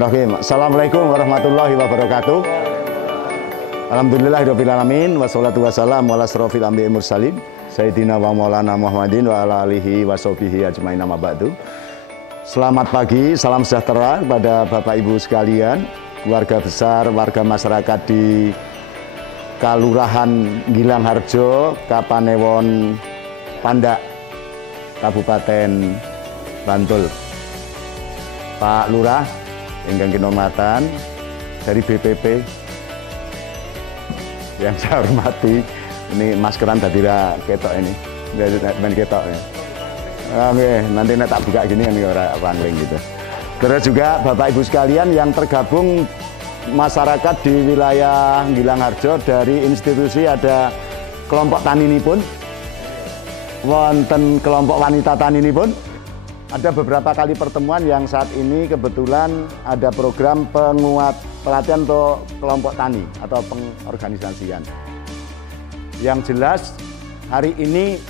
Assalamualaikum warahmatullahi wabarakatuh. Alhamdulillahirabbil alamin wassalatu wassalamu ala asrofil anbiya'i mursalin sayyidina wa maulana Muhammadin wa ala alihi washabihi ajmain amma ba'du. Selamat pagi, salam sejahtera kepada Bapak Ibu sekalian, keluarga besar, warga masyarakat di Kalurahan Gilang Harjo, Kapanewon Pandak, Kabupaten Bantul. Pak Lurah ingkang kinurmatan dari BPP yang saya hormati, ini maskeran tadi ketok ini, main ketok ya. Oke, nanti tak buka gini kan orang pangling gitu. Terus juga Bapak Ibu sekalian yang tergabung masyarakat di wilayah Gilang Harjo dari institusi ada kelompok tani ini pun, wonten kelompok wanita tani ini pun. Ada beberapa kali pertemuan yang saat ini kebetulan ada program pelatihan untuk kelompok tani atau pengorganisasian. Yang jelas hari ini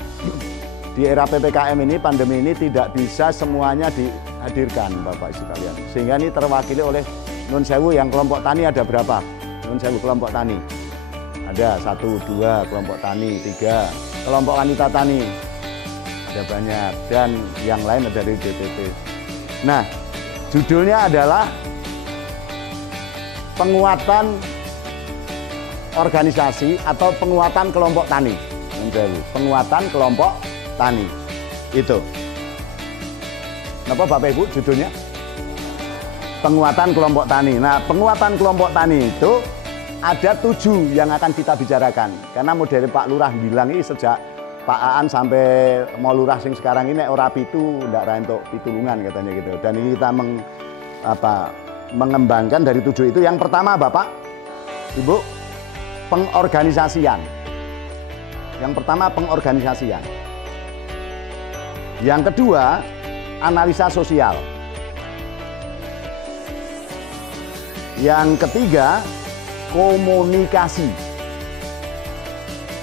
di era PPKM ini, pandemi ini tidak bisa semuanya dihadirkan Bapak sekalian. Sehingga ini terwakili oleh Nun Sewu yang kelompok tani ada berapa? Nun Sewu kelompok tani. Ada 1, 2 kelompok tani, 3 kelompok wanita tani. Ada banyak, dan yang lain ada dari DPP. Nah, judulnya adalah penguatan organisasi atau penguatan kelompok tani. Penguatan kelompok tani. Itu. Kenapa Bapak Ibu judulnya? Penguatan kelompok tani. Nah, penguatan kelompok tani itu ada 7 yang akan kita bicarakan. Karena model Pak Lurah bilang ini sejak Pak Aan sampai mau lurah sing sekarang ini ora pitu ndak ra entuk pitulungan katanya gitu. Dan ini kita mengembangkan dari 7 itu. Yang pertama Bapak, Ibu, pengorganisasian. Yang pertama pengorganisasian. Yang kedua, analisa sosial. Yang ketiga, komunikasi.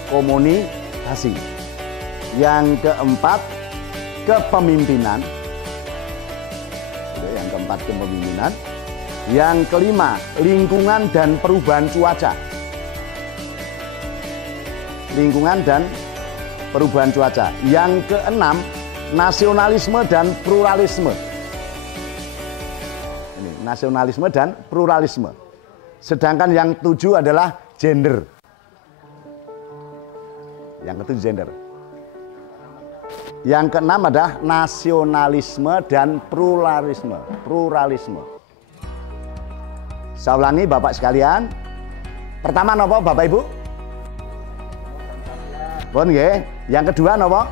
Komunikasi. Yang keempat, kepemimpinan. Yang keempat, kepemimpinan. Yang kelima, lingkungan dan perubahan cuaca. Lingkungan dan perubahan cuaca. Yang keenam, nasionalisme dan pluralisme. Ini, nasionalisme dan pluralisme. Sedangkan yang 7 adalah gender. Yang ke-7 gender. Yang ke-6 adalah nasionalisme dan pluralisme. Saya ulangi Bapak sekalian. Pertama nopo Bapak Ibu? Bon nggih. Yang kedua nopo?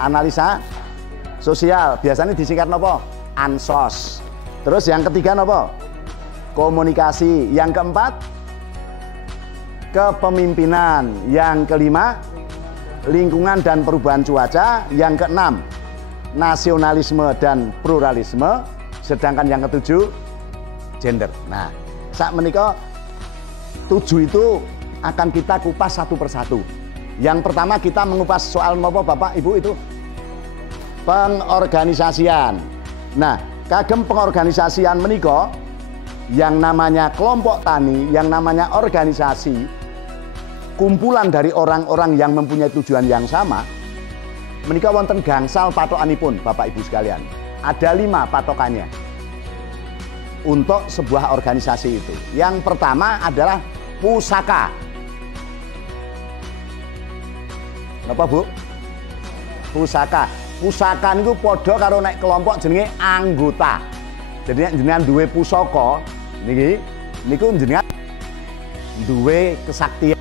Analisa sosial. Biasanya disingkat nopo? Ansos. Terus yang ketiga nopo? Komunikasi. Yang keempat? Kepemimpinan. Yang kelima? Lingkungan dan perubahan cuaca. Yang keenam, nasionalisme dan pluralisme. Sedangkan yang ke-7, gender. Nah, saat menikah 7 itu akan kita kupas satu persatu. Yang pertama kita mengupas soal apa Bapak Ibu itu pengorganisasian. Nah, kagem pengorganisasian menikah yang namanya kelompok tani, yang namanya organisasi, kumpulan dari orang-orang yang mempunyai tujuan yang sama. Menika wonten gangsal patokanipun Bapak Ibu sekalian. Ada 5 patokannya untuk sebuah organisasi itu. Yang pertama adalah pusaka. Kenapa Bu? Pusaka. Pusaka niku padha karo nek kelompok jenenge anggota. Jadi nek jenengan duwe pusaka niki niku jenengan duwe kesaktian.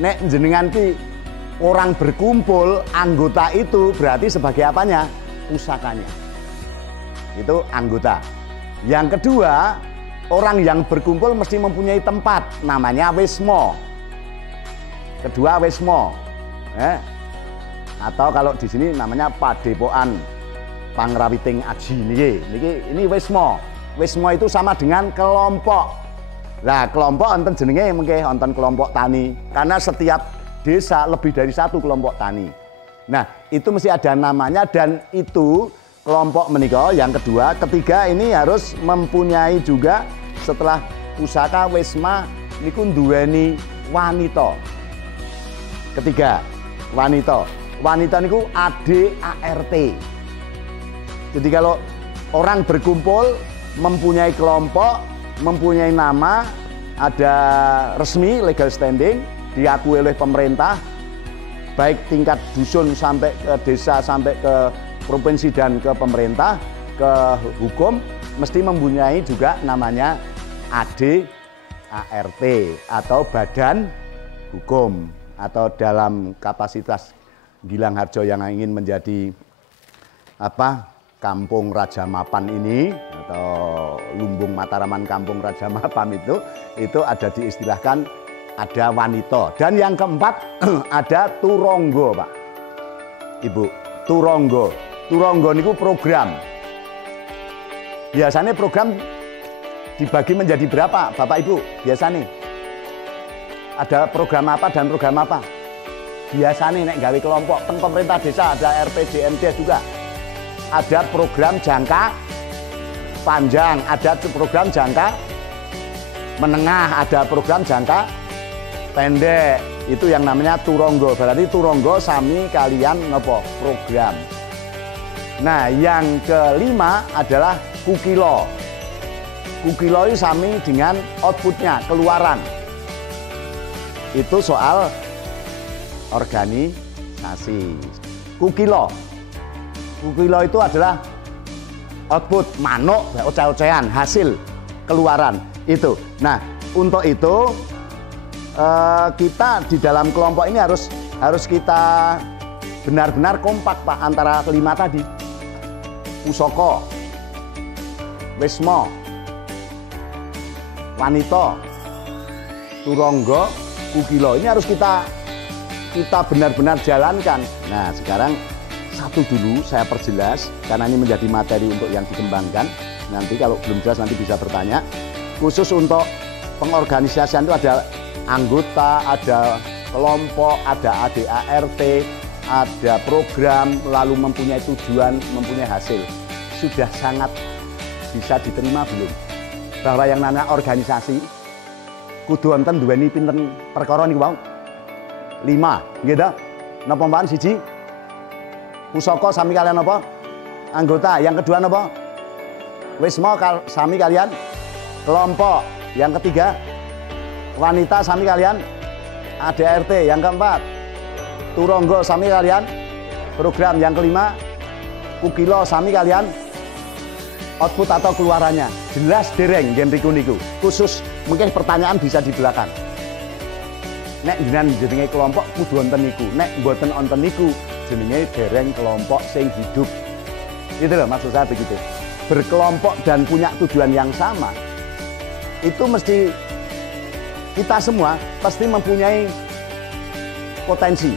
Nek jenengan ki orang berkumpul, anggota itu berarti sebagai apanya? Pusakanya. Itu anggota. Yang kedua, orang yang berkumpul mesti mempunyai tempat, namanya wismo. Kedua wismo. Atau kalau di sini namanya Padepokan Pangrawiting Aji niki. Ini wismo. Wismo itu sama dengan kelompok. Nah, kelompok enten jenenge mengke wonten kelompok tani. Karena setiap desa lebih dari 1 kelompok tani. Nah, itu mesti ada namanya dan itu kelompok menika yang kedua. Ketiga ini harus mempunyai juga setelah pusaka wisma niku duweni wanita. Ketiga, wanita. Wanita niku ADART. Jadi kalau orang berkumpul mempunyai kelompok, mempunyai nama, ada resmi legal standing, diakui oleh pemerintah, baik tingkat dusun sampai ke desa, sampai ke provinsi dan ke pemerintah, ke hukum, mesti mempunyai juga namanya ADART atau Badan Hukum, atau dalam kapasitas Gilang Harjo yang ingin menjadi Kampung Raja Mapan ini, atau Lumbung Mataraman Kampung Raja Mapan itu ada diistilahkan ada wanita. Dan yang keempat ada turonggo, Pak Ibu. Turonggo. Turonggo niku program. Biasanya program dibagi menjadi berapa, Bapak Ibu? Biasanya ada program apa dan program apa? Biasanya nek gawe kelompok teng pemerintah desa ada RPJMD juga. Ada program jangka panjang, ada program jangka menengah, ada program jangka pendek. Itu yang namanya turonggo. Berarti turonggo sami kalian nopo program. Nah, yang kelima adalah kukilo. Kukilo itu sami dengan outputnya, keluaran. Itu soal organisasi. Kukilo. Kukilo itu adalah output, manuk, oceh-ocehan, hasil, keluaran. Itu. Nah, untuk itu kita di dalam kelompok ini harus kita benar-benar kompak, Pak, antara kelima tadi. Pusaka, wisma, wanita, turonggo, kukilo. Ini harus kita benar-benar jalankan. Nah, sekarang satu dulu saya perjelas, karena ini menjadi materi untuk yang dikembangkan. Nanti kalau belum jelas nanti bisa bertanya. Khusus untuk pengorganisasian itu ada anggota, ada kelompok, ada ADART, ada program, lalu mempunyai tujuan, mempunyai hasil. Sudah sangat bisa diterima belum? Bahwa yang namanya organisasi kudu wonten duweni pinten perkara niku wau. 5, nggih ta? Napa mbakan siji? Pusaka sami kalian apa? Anggota. Yang kedua apa? Wisma sami kalian kelompok. Yang ketiga wanita sami kalian ADART. Yang keempat turonggo sami kalian program. Yang kelima kukilo sami kalian output atau keluarannya. Jelas dereng genriku niku. Khusus mungkin pertanyaan bisa di belakang. Nek jenengan jenenge kelompok kudu wonten niku. Nek mboten wonten niku jenenge dereng kelompok sing hidup. Itu loh maksud saya begitu. Berkelompok dan punya tujuan yang sama. Itu mesti kita semua pasti mempunyai potensi.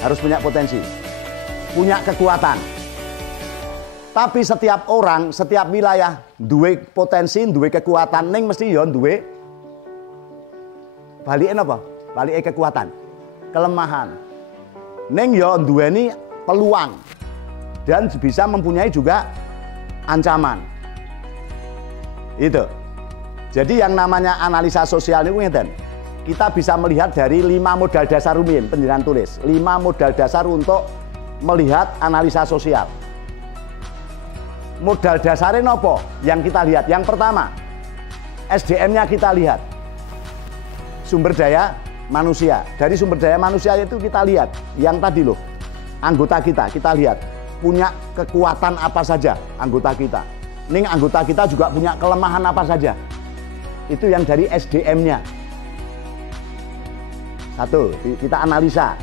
Harus punya potensi. Punya kekuatan. Tapi setiap orang, setiap wilayah duwe potensi, duwe kekuatan, ning mesti yo duwe balike napa? Balike kekuatan, kelemahan. Ning yo duweni peluang dan bisa mempunyai juga ancaman. Itu. Jadi yang namanya analisa sosial itu ngeten. Kita bisa melihat dari 5 modal dasar rumiyin penjenengan tulis. 5 modal dasar untuk melihat analisa sosial. Modal dasarnya nopo yang kita lihat? Yang pertama, SDM-nya kita lihat. Sumber daya manusia. Dari sumber daya manusia itu kita lihat. Yang tadi loh, anggota kita lihat. Punya kekuatan apa saja anggota kita. Ning anggota kita juga punya kelemahan apa saja. Itu yang dari SDM-nya. Satu, kita analisa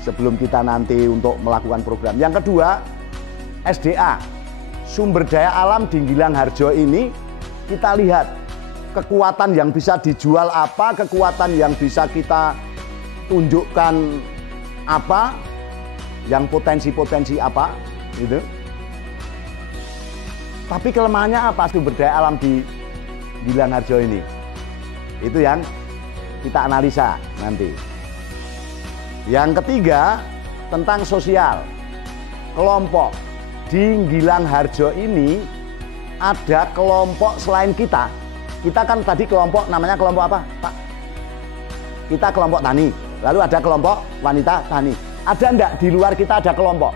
sebelum kita nanti untuk melakukan program. Yang kedua, SDA. Sumber daya alam di Gilang Harjo ini kita lihat kekuatan yang bisa dijual apa, kekuatan yang bisa kita tunjukkan apa, yang potensi-potensi apa, gitu. Tapi kelemahannya apa sumber daya alam di Gilang Harjo ini? Itu yang kita analisa nanti. Yang ketiga tentang sosial, kelompok. di Gilang Harjo ini ada kelompok selain kita. Kita kan tadi kelompok, namanya kelompok apa, Pak? Kita kelompok tani, lalu ada kelompok wanita tani. Ada enggak di luar kita ada kelompok?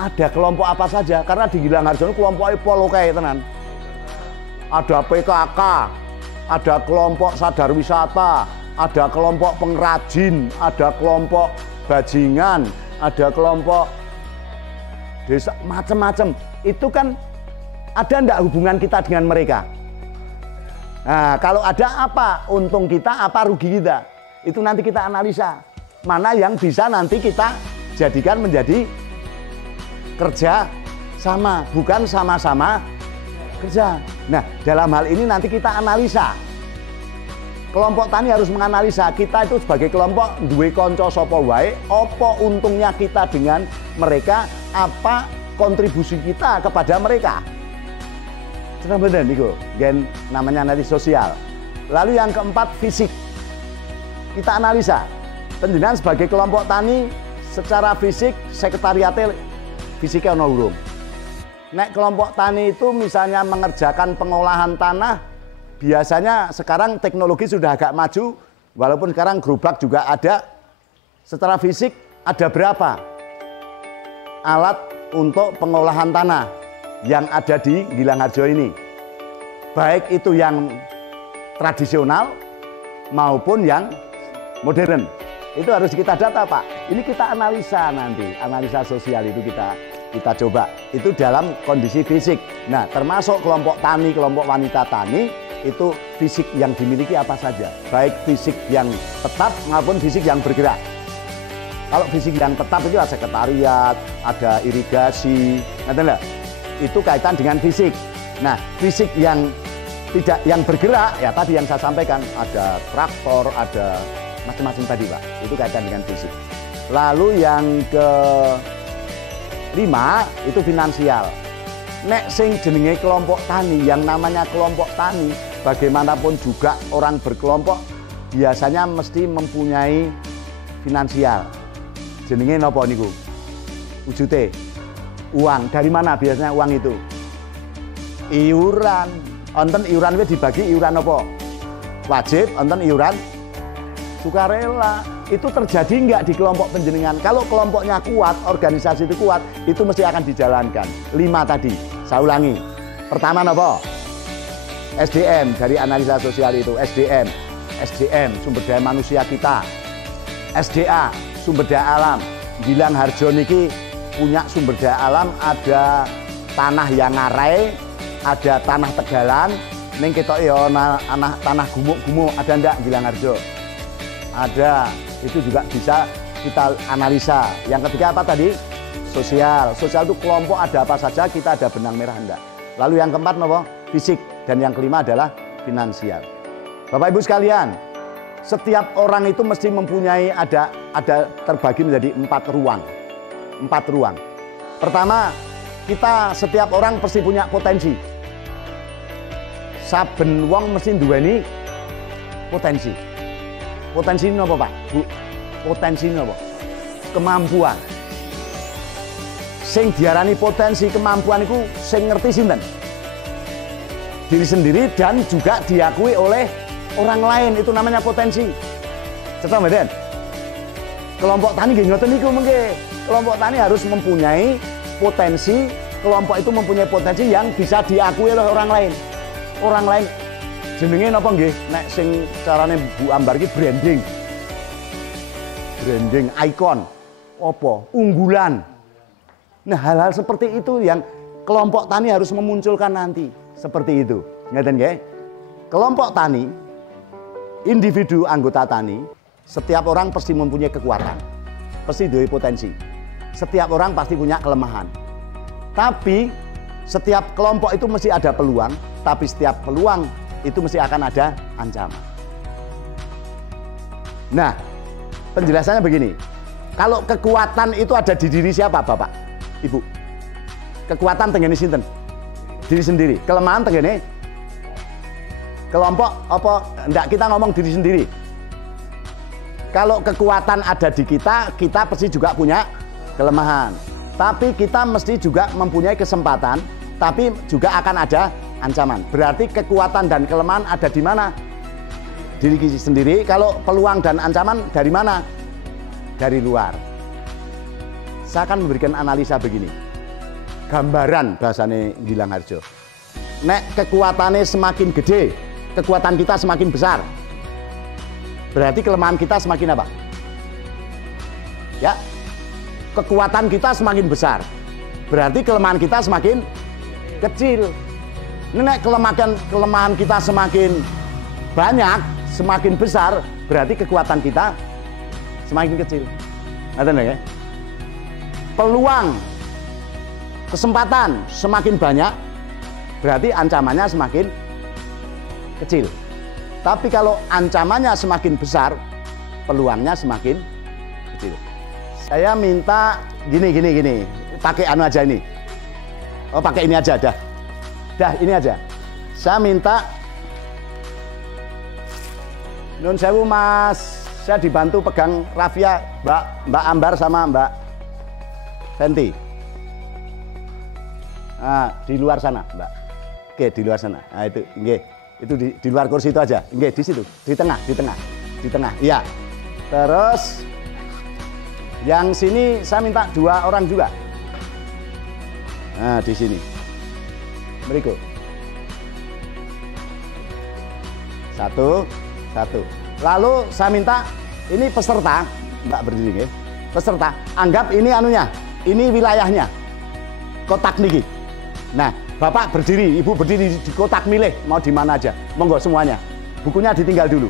Ada kelompok apa saja? Karena di Gilang Harjo ini kelompoknya polo kayak tenan. Ada PKK, ada kelompok sadar wisata, ada kelompok pengrajin, ada kelompok bajingan, ada kelompok desa, macam-macam. Itu kan ada enggak hubungan kita dengan mereka? Nah, kalau ada, apa untung kita, apa rugi kita? Itu nanti kita analisa. Mana yang bisa nanti kita jadikan menjadi kerja sama, bukan sama-sama kerja. Nah, dalam hal ini nanti kita analisa. Kelompok tani harus menganalisa, kita itu sebagai kelompok duwe konco sapa wae, apa untungnya kita dengan mereka, apa kontribusi kita kepada mereka. Benar itu, gen namanya nanti sosial. Lalu yang keempat, fisik. Kita analisa. Penjenengan sebagai kelompok tani secara fisik sekretariatnya fisiknya ono urung. Nek kelompok tani itu misalnya mengerjakan pengolahan tanah, biasanya sekarang teknologi sudah agak maju, walaupun sekarang gerobak juga ada. Secara fisik ada berapa alat untuk pengolahan tanah yang ada di Gilang Harjo ini, baik itu yang tradisional maupun yang modern. Itu harus kita data, Pak. Ini kita analisa nanti, analisa sosial itu kita coba. Itu dalam kondisi fisik. Nah, termasuk kelompok tani, kelompok wanita tani, itu fisik yang dimiliki apa saja, baik fisik yang tetap maupun fisik yang bergerak. Kalau fisik yang tetap itu ada sekretariat, ada irigasi, ngerti? Itu kaitan dengan fisik. Nah, fisik yang tidak, yang bergerak, ya tadi yang saya sampaikan, ada traktor, ada macam-macam tadi, Pak. Itu kaitan dengan fisik. Lalu yang kelima itu finansial. Nek sing jenenge kelompok tani, yang namanya kelompok tani, bagaimanapun juga orang berkelompok biasanya mesti mempunyai finansial. Jenenge napa niku? Wujute uang. Dari mana biasanya uang itu? Iuran. Onten iuran itu dibagi iuran apa? Wajib, onten iuran sukarela. Itu terjadi enggak di kelompok penjenengan? Kalau kelompoknya kuat, organisasi itu kuat, itu mesti akan dijalankan. 5 tadi, saya ulangi. Pertama apa? SDM, dari analisa sosial itu. SDM, sumber daya manusia kita. SDA, sumber daya alam. Gilang Harjo niki punya sumber daya alam, ada tanah yang ngarai, ada tanah tegalan, ning ketok ya tanah gumuk-gumuk, ada ndak Gilang Harjo? Ada, itu juga bisa kita analisa. Yang ketiga apa tadi? Sosial. Sosial itu kelompok ada apa saja, kita ada benang merah enggak. Lalu yang keempat apa? Fisik. Dan yang kelima adalah finansial. Bapak Ibu sekalian, setiap orang itu mesti mempunyai ada terbagi menjadi 4 ruang. 4 ruang. Pertama, kita setiap orang pasti punya potensi. Saben wong mesti duweni potensi. Potensi ini apa, Pak? Bu? Potensi ini apa? Kemampuan. Sing diarani potensi, kemampuan itu sing ngerti sinten? Diri sendiri dan juga diakui oleh orang lain, itu namanya potensi. Cetak mboten? Kelompok tani nggih ngoten niku mengke. Kelompok tani harus mempunyai potensi, kelompok itu mempunyai potensi yang bisa diakui oleh orang lain. Orang lain jenenge napa nggih? Nek sing carane Bu Ambar iki branding. Branding, ikon. Apa? Unggulan. Nah, hal-hal seperti itu yang kelompok tani harus memunculkan nanti. Seperti itu. Ngeten nggih? Kelompok tani, individu anggota tani, setiap orang pasti mempunyai kekuatan. Pasti duwe potensi. Setiap orang pasti punya kelemahan. Tapi setiap kelompok itu mesti ada peluang, tapi setiap peluang itu mesti akan ada ancaman. Nah, penjelasannya begini. Kalau kekuatan itu ada di diri siapa, Bapak? Ibu? Kekuatan tenggene sinten? Diri sendiri. Kelemahan tenggene kelompok apa? Enggak, kita ngomong diri sendiri. Kalau kekuatan ada di kita, kita pasti juga punya kelemahan. Tapi kita mesti juga mempunyai kesempatan, tapi juga akan ada ancaman. Berarti kekuatan dan kelemahan ada di mana? Diri sendiri. Kalau peluang dan ancaman dari mana? Dari luar. Saya akan memberikan analisa begini. Gambaran bahasane Gilang Harjo. Nek kekuatannya semakin gede, kekuatan kita semakin besar. Berarti kelemahan kita semakin apa? Ya, kekuatan kita semakin besar. Berarti kelemahan kita semakin kecil. Nek kelemahan kita semakin banyak, semakin besar, berarti kekuatan kita semakin kecil. Ngerti ya? Peluang, kesempatan semakin banyak, berarti ancamannya semakin kecil. Tapi kalau ancamannya semakin besar, peluangnya semakin kecil. Saya minta gini. Pakai anu aja ini. Oh, pakai ini aja dah. Dah, ini aja. Saya minta Nun sewu Mas, saya dibantu pegang rafia Mbak Ambar sama Mbak Fenty. Nah, di luar sana, Mbak. Oke, di luar sana. Nah, itu, nggih. Itu di luar kursi itu aja. Nggih, di situ. Di tengah. Iya. Terus yang sini saya minta 2 orang juga. Nah, di sini. Berikut. 1. Lalu saya minta ini peserta, Mbak berdiri nggih. Peserta, anggap ini anunya, ini wilayahnya. Kotak niki. Nah, Bapak berdiri, Ibu berdiri di kotak milih, mau di mana aja. Monggo semuanya. Bukunya ditinggal dulu.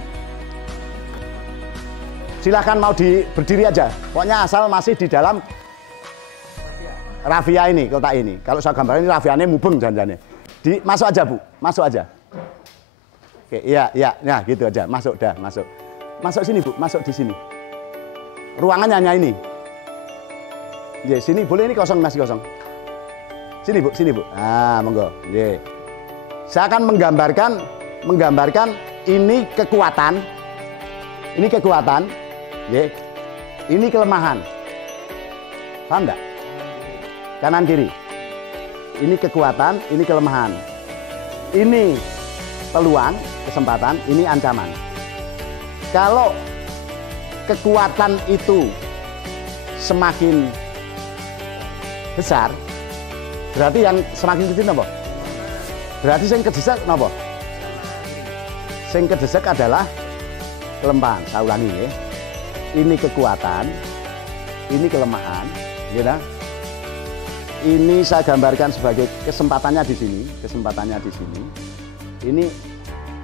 Silahkan mau berdiri aja. Pokoknya asal masih di dalam rafia ini, kotak ini. Kalau saya gambarkan ini rafianya mubeng janjane. Masuk aja, Bu. Masuk aja. Oke, iya. Nah, gitu aja. Masuk dah, masuk. Masuk sini, Bu. Masuk di sini. Ruangannya hanya ini. Ya, sini boleh, ini kosong, masih kosong. Sini, Bu. Ah, monggo. Nggih. Saya akan menggambarkan ini kekuatan. Ini kekuatan, nggih. Ini kelemahan. Paham enggak? Kanan kiri. Ini kekuatan, ini kelemahan. Ini peluang, kesempatan, ini ancaman. Kalau kekuatan itu semakin besar, berarti yang semakin kecil apa? Berarti yang kedesak apa? Yang kedesak adalah kelemahan. Saya ulangi ya. Ini kekuatan, ini kelemahan, gitu. Ini saya gambarkan sebagai kesempatannya di sini, Ini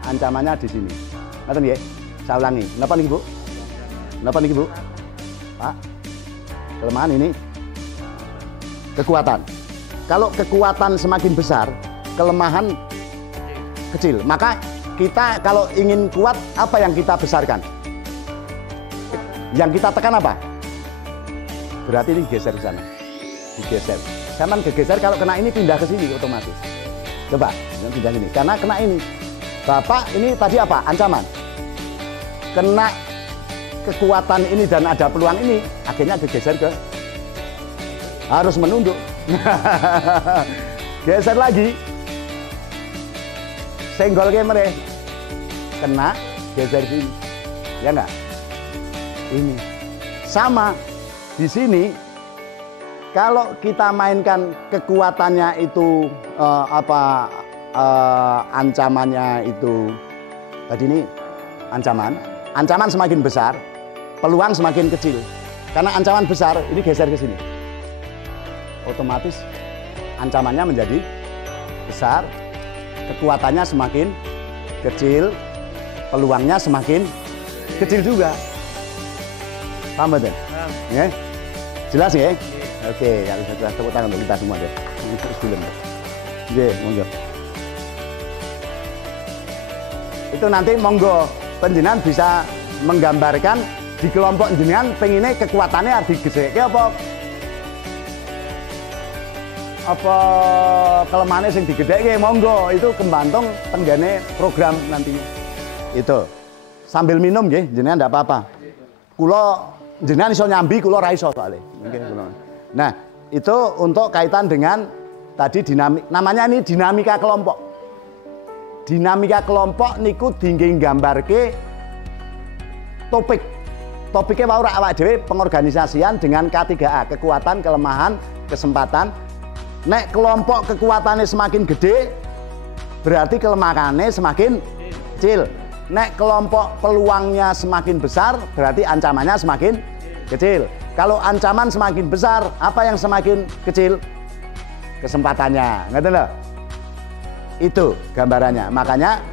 ancamannya di sini. Ngerti nggih? Saya ulangi. Napa niki, Bu? Pak. Kelemahan ini kekuatan. Kalau kekuatan semakin besar, kelemahan kecil. Maka kita kalau ingin kuat, apa yang kita besarkan? Yang kita tekan apa? Berarti ini geser ke sana. Digeser. Zaman kegeser kalau kena ini pindah ke sini otomatis. Coba, pindah sini. Karena kena ini. Bapak ini tadi apa? Ancaman. Kena kekuatan ini dan ada peluang ini, akhirnya digeser ke harus menunduk. Geser lagi. Senggol ke mereka. Kena, geser sini. Ya enggak? Ini. Sama di sini. Kalau kita mainkan kekuatannya itu ancamannya itu tadi ini ancaman semakin besar, peluang semakin kecil. Karena ancaman besar, ini geser ke sini. Otomatis ancamannya menjadi besar, kekuatannya semakin kecil, peluangnya semakin kecil juga. Paham betul? Ya? Jelas ya? Oke, kalau sudah jelas, tepuk tangan untuk kita semua deh. Oke, monggo. Itu nanti monggo penjenengan bisa menggambarkan di kelompok jenengan pengennya kekuatannya harus digesekke apa kelemahannya sing digedhekke, monggo. Itu kembantung tenggane program nantinya. Itu. Sambil minum nggih, jenengan ndak apa-apa. Kula jenengan iso nyambi, kula ra iso soalé. Mungkin kula. Nah, Itu untuk kaitan dengan tadi namanya ini dinamika kelompok. Dinamika kelompok niku dingge nggambarke topik. Topiknya mau awak dhewe pengorganisasian dengan K3A, kekuatan, kelemahan, kesempatan. Nek kelompok kekuatannya semakin gede, berarti kelemahannya semakin kecil. Nek kelompok peluangnya semakin besar, berarti ancamannya semakin kecil. Kalau ancaman semakin besar, apa yang semakin kecil? Kesempatannya, ngerti lho? Itu gambarannya. Makanya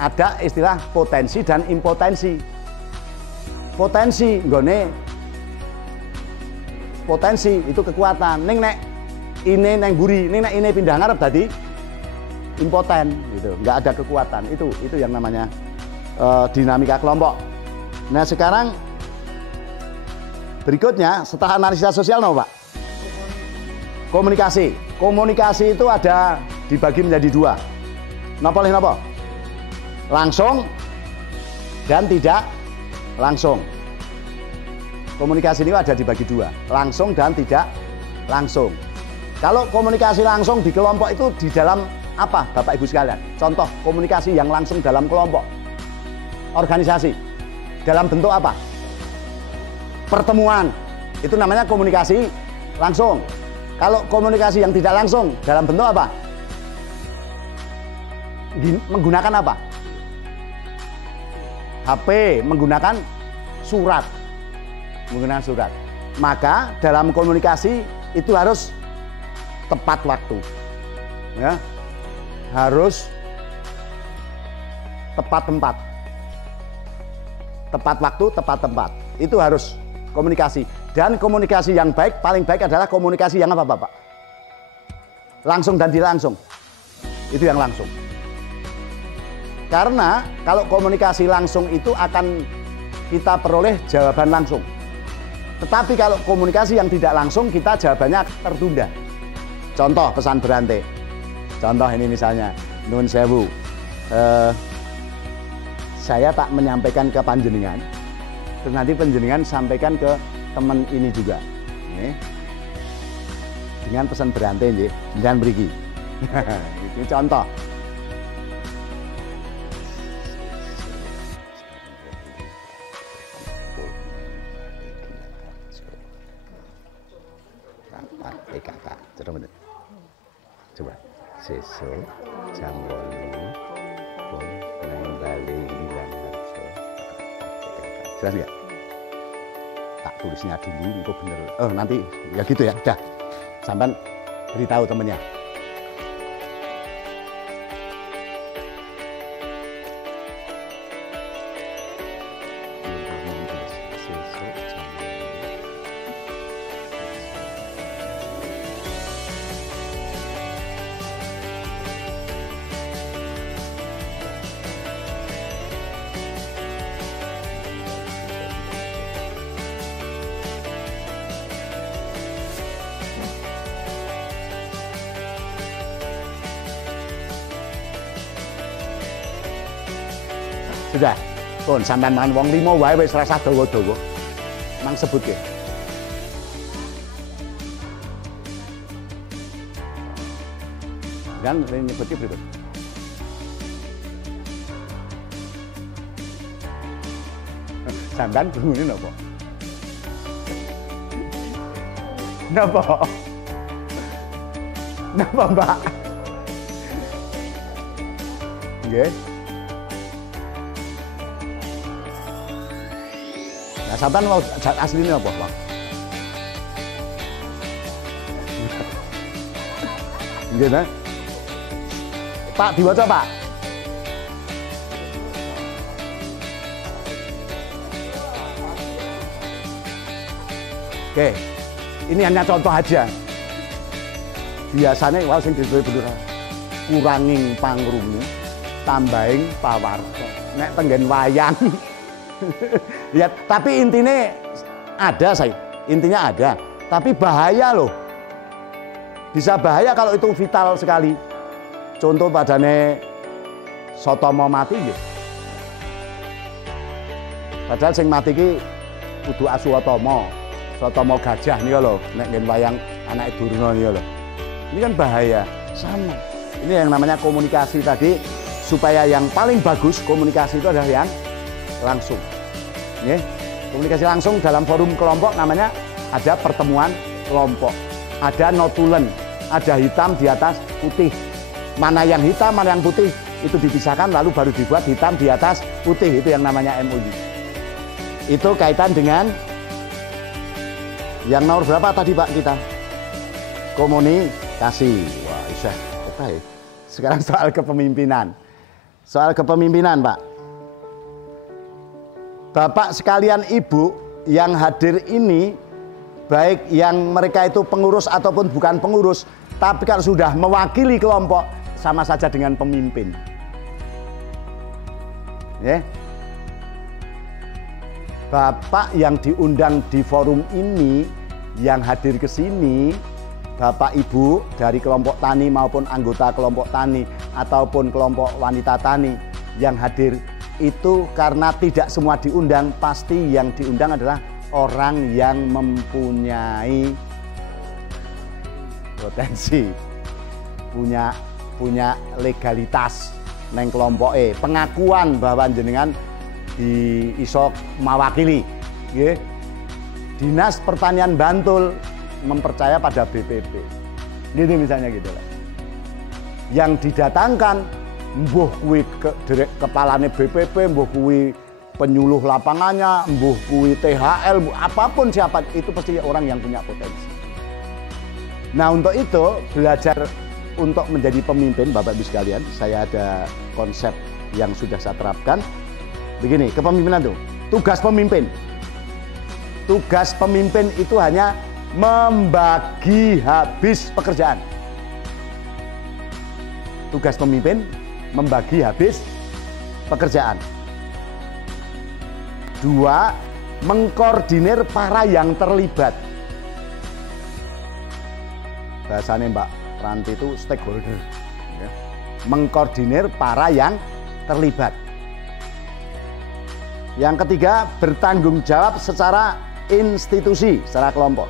ada istilah potensi dan impotensi. Potensi, nggone potensi itu kekuatan. Ning nek ini neng buri, ning nek ini pindah ngarep tadi impoten, gitu. Nggak ada kekuatan. Itu yang namanya dinamika kelompok. Nah sekarang berikutnya setelah analisa sosial no Pak? Komunikasi. Komunikasi itu ada dibagi menjadi dua. Napa? Langsung dan tidak langsung. Komunikasi ini ada dibagi dua. Langsung dan tidak langsung. Kalau komunikasi langsung di kelompok itu di dalam apa Bapak Ibu sekalian? Contoh komunikasi yang langsung dalam kelompok. Organisasi. Dalam bentuk apa? Pertemuan, itu namanya komunikasi langsung. Kalau komunikasi yang tidak langsung dalam bentuk apa? Menggunakan apa? HP, menggunakan surat. Menggunakan surat. Maka dalam komunikasi itu harus tepat waktu. Ya. Harus tepat tempat. Tepat waktu, tepat tempat. Itu harus komunikasi. Dan komunikasi yang baik, paling baik adalah komunikasi yang apa Bapak? Langsung dan tidak langsung. Itu yang langsung. Karena kalau komunikasi langsung itu akan kita peroleh jawaban langsung. Tetapi kalau komunikasi yang tidak langsung kita jawabannya tertunda. Contoh pesan berantai. Contoh ini misalnya, Nun Sewu. Saya tak menyampaikan ke panjenengan. Terus nanti panjenengan sampaikan ke teman ini juga. Nih. Dengan pesan berantai nggih, dan beriki. Ini contoh. Coba. Sesuk jam 8 pun nang bali Gilang Harjo. Jelas nggak? Tak tulisnya dulu, kok bener. Oh nanti ya gitu ya, udah. Sampai beritahu temennya. Sudah, pun sampean mangan wong 5 wae wis rasa dawa-dawa. Mang sebutke. Dan nyebutke pripun? Sampean bungune napa? Napa? Napa, Mbak? Nggih. Nah, sampean mau asline apa, Bang? Nggih, nah. Pak diwaca, Pak. Oke. Ini hanya contoh aja. Biasanya wau sing bener kuranging pangrungu, tambahin pawarta. Nek tenggen wayang. Ya, tapi intinya ada saya. Intinya ada. Tapi bahaya loh. Bisa bahaya kalau itu vital sekali. Contoh padane soto mau mati ya. Padahal sing mati ki kudu Asuwatama. Soto mau gajah nih lho, nek ngen wayang anak Durna ya loh. Ini kan bahaya. Sama. Ini yang namanya komunikasi tadi, supaya yang paling bagus komunikasi itu adalah yang langsung. Ya. Komunikasi langsung dalam forum kelompok namanya ada pertemuan kelompok. Ada notulen, ada hitam di atas putih. Mana yang hitam, mana yang putih, itu dipisahkan lalu baru dibuat hitam di atas putih, itu yang namanya MOU. Itu kaitan dengan yang nomor berapa tadi Pak kita? Komunikasi. Wah, bisa. Oke. Sekarang soal kepemimpinan. Soal kepemimpinan, Pak. Bapak sekalian Ibu yang hadir ini, baik yang mereka itu pengurus ataupun bukan pengurus, tapi kalau sudah mewakili kelompok, sama saja dengan pemimpin. Ya. Bapak yang diundang di forum ini, yang hadir ke sini, Bapak Ibu dari kelompok tani maupun anggota kelompok tani ataupun kelompok wanita tani yang hadir itu karena tidak semua diundang, pasti yang diundang adalah orang yang mempunyai potensi, punya legalitas neng kelompoke, pengakuan bahwa jenengan di iso mewakili, nggih. Dinas Pertanian Bantul mempercaya pada BPP, gitu misalnya gitu lah. Yang didatangkan, mbuh kuwi kepalane BPP, mbuh kuwi penyuluh lapangannya, mbuh kuwi THL, apapun siapa itu pasti orang yang punya potensi. Nah untuk itu belajar untuk menjadi pemimpin, Bapak Ibu sekalian, saya ada konsep yang sudah saya terapkan. Begini, kepemimpinan itu, tugas pemimpin. Tugas pemimpin itu hanya membagi habis pekerjaan. Tugas pemimpin membagi habis pekerjaan. 2, mengkoordinir para yang terlibat. Bahasanya Mbak Ranti itu stakeholder. Mengkoordinir para yang terlibat. Yang ketiga, bertanggung jawab secara institusi, secara kelompok.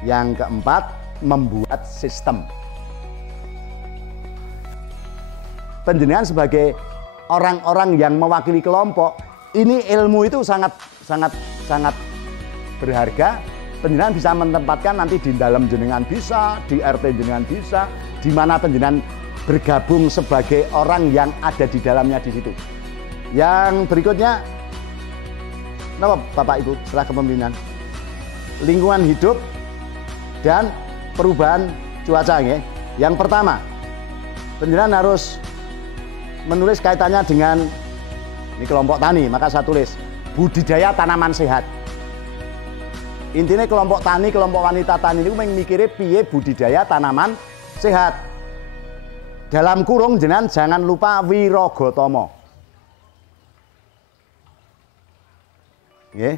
Yang keempat, membuat sistem. Panjenengan sebagai orang-orang yang mewakili kelompok, ini ilmu itu sangat berharga. Panjenengan bisa menempatkan nanti di dalam jenengan bisa, di RT jenengan bisa, di mana panjenengan bergabung sebagai orang yang ada di dalamnya di situ. Yang berikutnya, apa Bapak Ibu setelah kepemimpinan? Lingkungan hidup dan perubahan cuaca. Ya. Yang pertama, panjenengan harus menulis kaitannya dengan ini kelompok tani, maka saya tulis budidaya tanaman sehat. Intinya kelompok tani, kelompok wanita tani itu mikirnya piye budidaya tanaman sehat. Dalam kurung jenengan jangan lupa Wiragatomo. Nggih.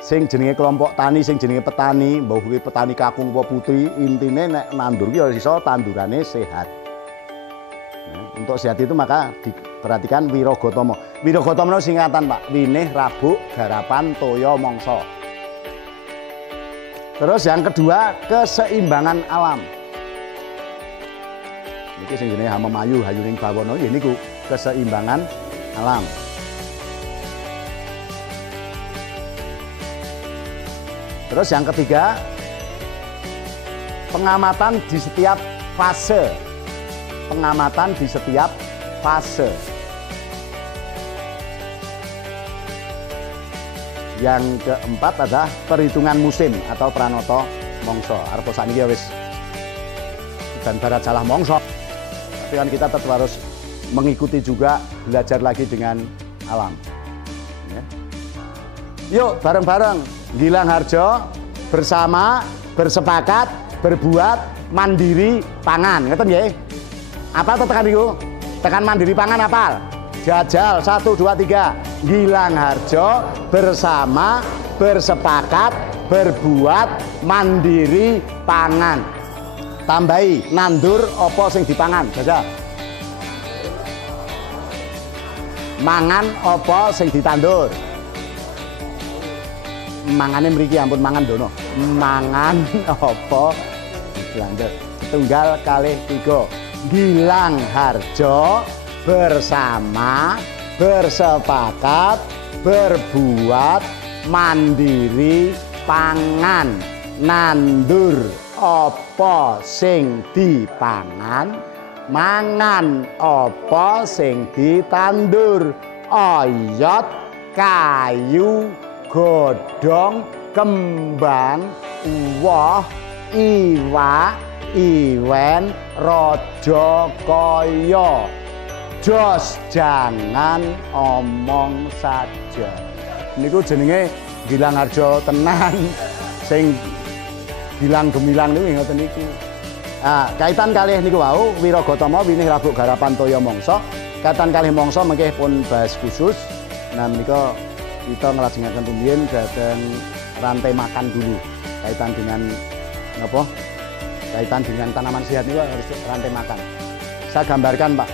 Sing jenenge kelompok tani, sing jenenge petani, mbah kuwi petani kakung apa putri, intine nek nandur ki iso tandurane sehat. Nah, untuk sehat itu maka diperhatikan Wiragatomo. Wiragatomo singkatan Pak, winih, rabuk, garapan, toya, mangsa. Terus yang kedua, keseimbangan alam. Ini sing jenenge Hamamayu, Hayuning Bawono, ya niku keseimbangan alam. Terus yang ketiga, pengamatan di setiap fase. Pengamatan di setiap fase. Yang keempat adalah perhitungan musim atau pranoto mongso. Arep sakniki wis dan barat salah mongso. Tapi kan kita tetap harus mengikuti juga, belajar lagi dengan alam. Ya. Yuk bareng-bareng Gilang Harjo bersama, bersepakat, berbuat, mandiri, pangan. Ngeten nggih? Apa tekan niku? Tekan mandiri pangan apal? Jajal 1 2 3. Gilang Harjo bersama, bersepakat, berbuat, mandiri, pangan. Tambahi nandur apa sing dipangan, jajal. Mangan apa sing ditandur. mangane mriki ampun mangan dono. Mangan apa? Dilanjut. Setunggal kalih tiga. Gilang Harjo bersama, bersepakat, berbuat, mandiri, pangan, nandur apa sing dipangan, mangan apa sing ditandur, oyot, kayu, godhong, kembang, uwoh, iwak, iwen, raja kaya. Jos jangan omong saja. Niku jenenge Gilang Harjo tenan. Sing Gilang Gemilang niku ngoten niku. Kaitan kalih niku wau Wiragotama winih rabuk garapan toya mangsa. Kaitan kalih mangsa mengke pun bahas khusus. Nah menika kita nglajengaken rumiyin dhateng rantai makan dulu. Kaitan dengan apa? Kaitan dengan tanaman sehat niku harus rantai makan. Saya gambarkan, Pak.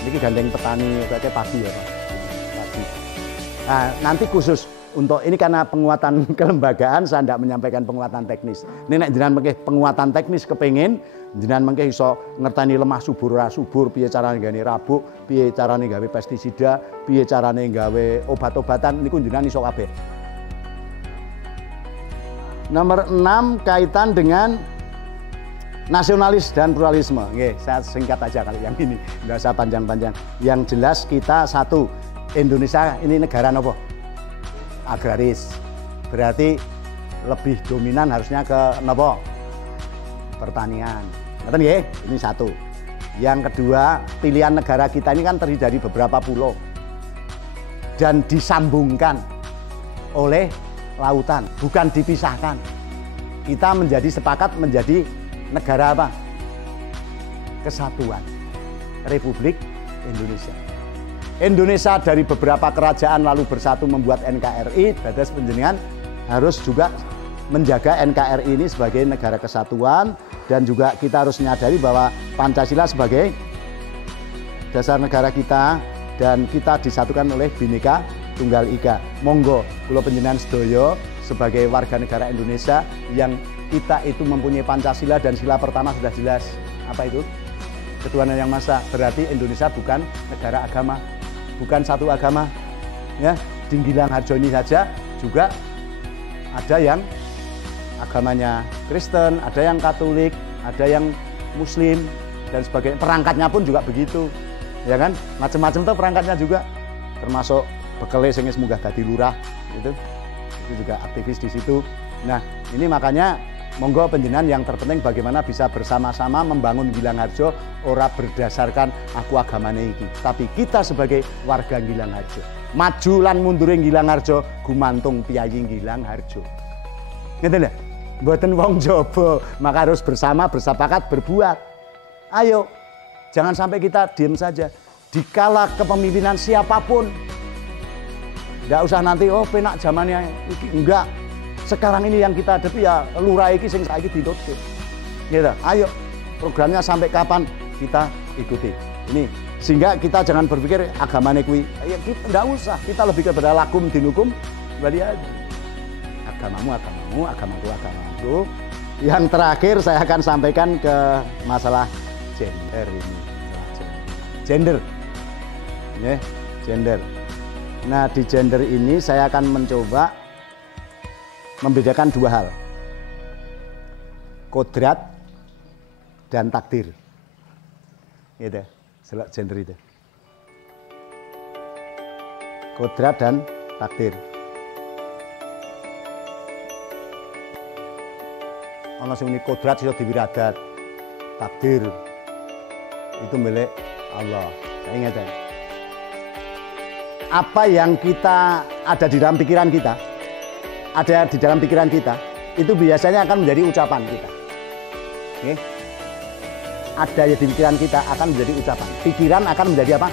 Ini gandeng petani kayak padi ya Pak. Padi. Nah, nanti khusus untuk ini karena penguatan kelembagaan saya tidak menyampaikan penguatan teknis. Ini nek jenengan mengke penguatan teknis kepengin jenengan mengke iso ngerteni lemah subur ora subur, piye carane gawe rabuk, piye carane gawe pestisida, piye carane gawe obat-obatan niku jenengan iso kabeh. Nomor 6 kaitan dengan nasionalis dan pluralisme. Oke, saya singkat aja kali yang ini, nggak usah panjang-panjang. Yang jelas kita satu, Indonesia ini negara apa? Agraris. Berarti lebih dominan harusnya ke apa? Pertanian. Ngerti nggih? Ini satu. Yang kedua, pilihan negara kita ini kan terdiri dari beberapa pulau dan disambungkan oleh lautan, bukan dipisahkan. Kita menjadi sepakat menjadi negara apa? Kesatuan Republik Indonesia. Indonesia dari beberapa kerajaan lalu bersatu membuat NKRI. Dados panjenengan harus juga menjaga NKRI ini sebagai negara kesatuan dan juga kita harus menyadari bahwa Pancasila sebagai dasar negara kita dan kita disatukan oleh Bhinneka Tunggal Ika. Monggo kula panjenengan sedaya sebagai warga negara Indonesia yang kita itu mempunyai Pancasila dan sila pertama sudah jelas. Apa itu? Ketuhanan Yang Maha Esa. Berarti Indonesia bukan negara agama, bukan satu agama. Ya, di Gilang Harjo ini saja juga ada yang agamanya Kristen, ada yang Katolik, ada yang Muslim dan sebagainya. Perangkatnya pun juga begitu. Ya kan? Macam-macam tuh perangkatnya juga. Termasuk bekele sing munggah dadi lurah itu juga aktivis di situ. Nah, ini makanya monggo panjenengan yang terpenting bagaimana bisa bersama-sama membangun Gilang Harjo ora berdasarkan aku agamane iki, tapi kita sebagai warga Gilang Harjo. Maju lan munduring Gilang Harjo gumantung piyayi Gilang Harjo. Ngeten lho, mboten wong jaba, maka harus bersama bersepakat berbuat. Ayo, jangan sampai kita diam saja. Dikala kepemimpinan siapapun, enggak usah nanti oh penak zamannya iki, enggak. Sekarang ini yang kita hadapi ya lurah iki sing saiki ditutup. Gitu. Ayo programnya sampai kapan kita ikuti. Ini sehingga kita jangan berpikir agamane kuwi. Ya kita enggak usah. Kita lebih kepada lakum dinukum wali aja. Agamamu, agamaku. Yang terakhir saya akan sampaikan ke masalah gender ini. Gender. Ya, gender. Nah, di gender ini saya akan mencoba membedakan dua hal, kodrat dan takdir. Itu, selak gender itu. Kodrat dan takdir. Ana sing muni kodrat iso diwiradat, takdir itu milik Allah. Saya ingatkan. Apa yang kita ada di dalam pikiran kita, itu biasanya akan menjadi ucapan kita. Oke? Ada yang di pikiran kita akan menjadi ucapan. Pikiran akan menjadi apa?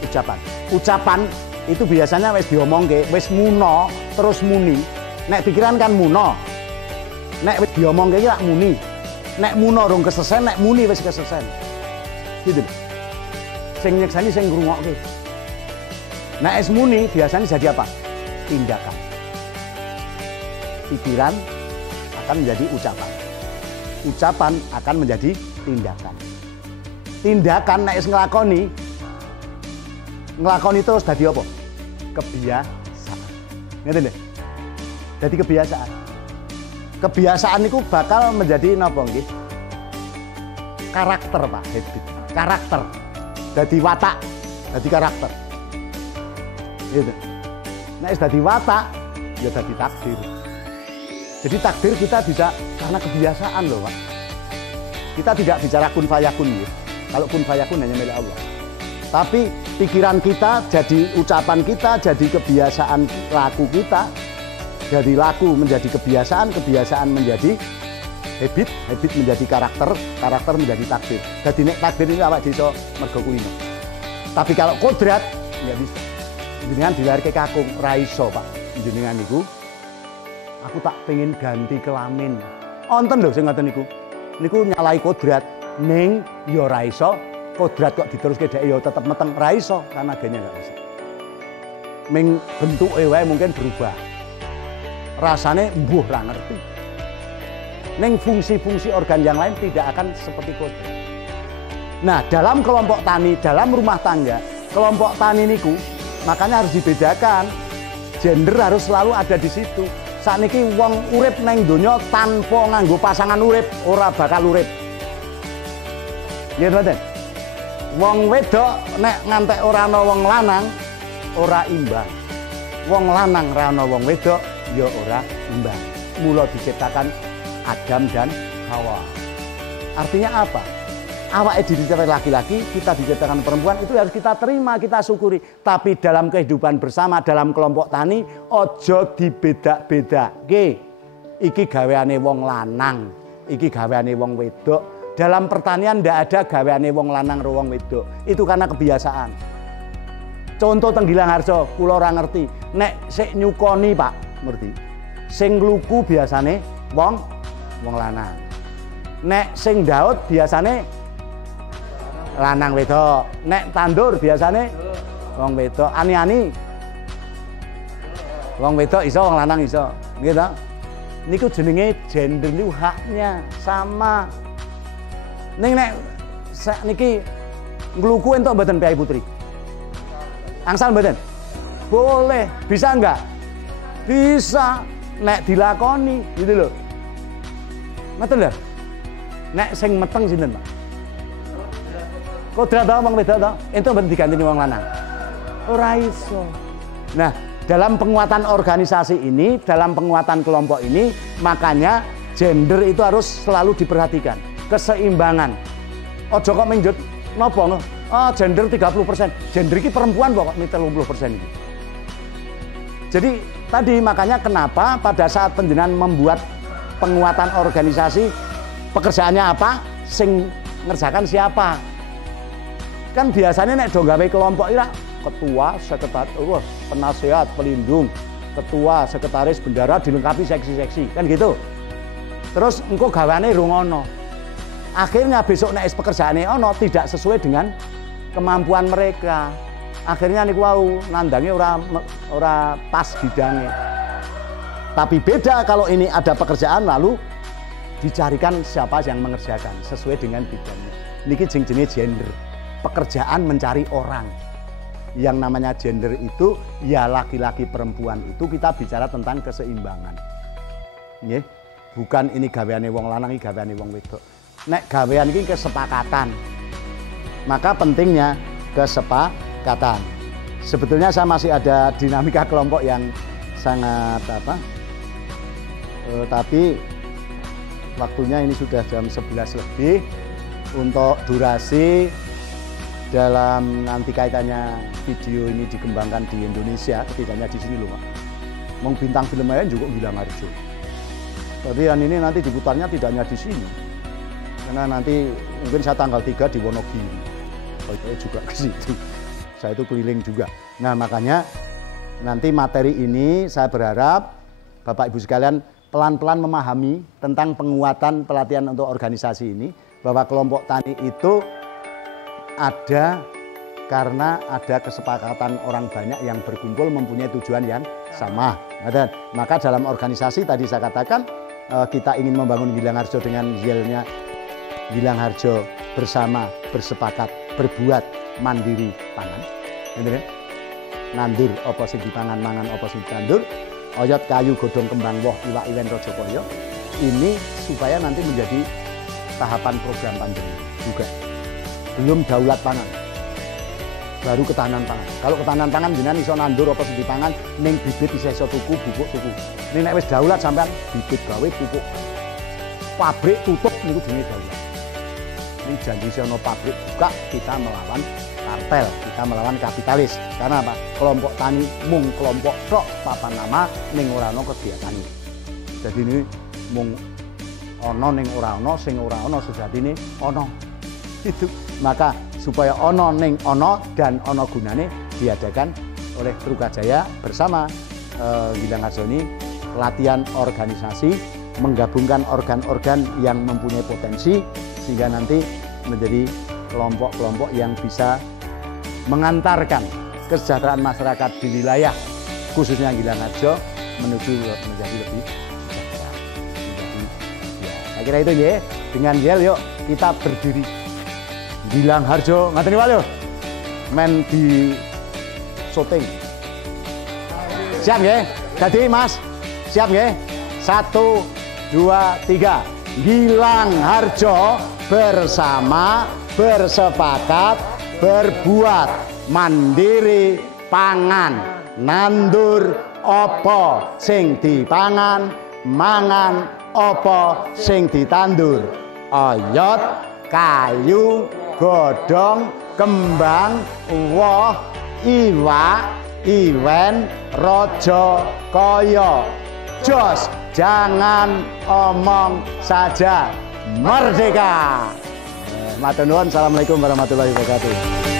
Ucapan. Ucapan itu biasanya wis diomongke, wis muno, terus muni. Nek pikiran kan muno. Nek wis diomongke iki lak muni. Nek muno rung kesesen, nek muni wis kesesen. Gitu. Sing nyeksani sing ngrungokke. Nek wis muni biasanya jadi apa? Tindakan. pikiran akan menjadi ucapan. Ucapan akan menjadi tindakan. Tindakan nek nglakoni terus dadi apa? Kebiasaan. Ngerti lho? Dadi kebiasaan. Kebiasaan itu bakal menjadi napa nggih? Karakter, Pak, habit. Karakter. Dadi watak, dadi karakter. Gitu. Nek dadi watak, ya dadi takdir. Jadi takdir kita bisa karena kebiasaan loh, Pak. Kita tidak bicara kun fayakun ya. Kalau kun fayakun hanya milik Allah. Tapi pikiran kita jadi ucapan kita, jadi kebiasaan laku kita. Jadi laku menjadi kebiasaan, kebiasaan menjadi habit, habit menjadi karakter, karakter menjadi takdir. Jadi nek takdir ini awak desa mergo kulino. Tapi kalau kodrat ya bisa. Jenengan dilarke kakung ra iso, Pak. Jenengan niku aku tak pengen ganti kelamin. Wonten lho sing ngoten niku. Niku nyalai kodrat ning ya ora iso. Kodrat kok diteruske dhek ya tetep meteng ra iso karena gene enggak bisa. Ming bentuke wae mungkin berubah. Rasane mbuh ra ngerti. Ning fungsi-fungsi organ yang lain tidak akan seperti kodrat. Nah, dalam kelompok tani, dalam rumah tangga, kelompok tani niku makanya harus dibedakan. Gender harus selalu ada di situ. Sakniki wong urip neng donya tanpa nganggo pasangan urip ora bakal urip. Nggih mboten? Wong wedok nek ngantek ora ana wong lanang ora imbang. Wong lanang ora ana wong wedok ya ora imbang. Mula diciptakan Adam dan Hawa. Artinya apa? Awake diciptakan laki-laki, kita diciptakan perempuan, itu harus kita terima, kita syukuri. Tapi dalam kehidupan bersama, dalam kelompok tani, ojo dibeda-bedake. Iki gaweane wong lanang, iki gaweane wong wedok. Dalam pertanian ndak ada gaweane wong lanang karo wong wedok. Itu karena kebiasaan. Contoh tenggilang harso, kula ora ngerti. Nek sik nyukoni, Pak, ngerti. Sing ngluku biasane wong lanang. Nek sing ndaut biasane lanang wedok. Nek tandur biasane wong wedok. Ani-ani wong wedok iso, wong lanang iso. Nggih ta? Niku jenenge gender niku haknya sama. Ning nek niki ngluku entuk mboten Piai Putri? Angsal mboten? Boleh. Bisa enggak? Bisa. Nek dilakoni gitu lho. Ngoten lho. Nek sing meteng sinten, Pak? Kodrat ta wong wedok ta? Entuk mboten digantini wong lanang. Ora iso. Nah, dalam penguatan organisasi ini, dalam penguatan kelompok ini, makanya gender itu harus selalu diperhatikan. Keseimbangan. Ojo kok menjut napa ngono. Ah, gender 30%. Gender iki perempuan kok 30% iki. Jadi tadi makanya kenapa pada saat panjenengan membuat penguatan organisasi, pekerjaannya apa? Sing ngerjakan siapa? Kan biasanya nek do gawe kelompok ira ketua, sekretaris, penasehat, pelindung, ketua, sekretaris, bendara dilengkapi seksi-seksi, kan gitu. Terus engko gawane rungono. Akhirnya besok nek pekerjaane ono tidak sesuai dengan kemampuan mereka. Akhirnya niku wau nandange ora pas bidange. Tapi beda kalau ini ada pekerjaan lalu dicarikan siapa yang mengerjakan sesuai dengan bidangnya. Niki jenenge gender. Pekerjaan mencari orang. Yang namanya gender itu ya laki-laki perempuan itu kita bicara tentang keseimbangan. Nggih. Bukan ini gaweane wong lanang iki gaweane wong wedok. Nek gawean iki kesepakatan. Maka pentingnya kesepakatan. Sebetulnya saya masih ada dinamika kelompok yang sangat tapi waktunya ini sudah jam 11 lebih. Untuk durasi dalam nanti kaitannya video ini dikembangkan di Indonesia, tidak hanya di sini loh, Pak. Mau bintang film lain juga bilang Harjo. Tapi yang ini nanti diputarnya tidak hanya di sini. Karena nanti mungkin saya tanggal 3 di Wonogiri. Saya juga ke situ. Saya itu keliling juga. Nah, makanya nanti materi ini saya berharap Bapak Ibu sekalian pelan-pelan memahami tentang penguatan pelatihan untuk organisasi ini, bahwa kelompok tani itu ada karena ada kesepakatan orang banyak yang berkumpul mempunyai tujuan yang sama. Maka dalam organisasi tadi saya katakan kita ingin membangun Gilang Harjo dengan yelnya Gilang Harjo bersama, bersepakat, berbuat, mandiri, pangan. Nandur apa sing dipangan, mangan apa sing ditandur, oyot kayu godhong kembang woh iwak iwen rajakarya. Ini supaya nanti menjadi tahapan program pandemi juga. Belum daulat pangan, baru ketahanan pangan. Kalau ketahanan pangan jenengan iso nandur apa sing dipangan, ning bibit iso tuku, bubuk tuku. Ning nek wis daulat sampean bibit gawe, pupuk pabrik tutup niku jenenge daulat. Ini janji sono pabrik buka, kita melawan kartel, kita melawan kapitalis. Karena apa? Kelompok tani mung kelompok tok papan nama ning ora ana kegiatane. Jadi ini mung ana ning ora ana, sing ora ana sejatine ana. Itu. Maka supaya ana ning ana dan ana gunane diadakan oleh Trukajaya bersama Gilang Harjo ini latihan organisasi, menggabungkan organ-organ yang mempunyai potensi sehingga nanti menjadi kelompok-kelompok yang bisa mengantarkan kesejahteraan masyarakat di wilayah khususnya Gilang Harjo menuju menjadi lebih sejahtera. Saya kira itu ya. Dengan yel yuk kita berdiri. Gilang Harjo ngaten niku lho. Men di syuting. Siap nggih? Dadi Mas, siap nggih? 1 2 3. Gilang Harjo bersama, bersepakat, berbuat, mandiri, pangan, nandur apa sing dipangan, mangan apa sing ditandur. Oyot, kayu, godhong, kembang, woh, iwak, iwen, rajakaya. Jos, jangan omong saja. Merdeka. Matur nuwun. Assalamualaikum warahmatullahi wabarakatuh.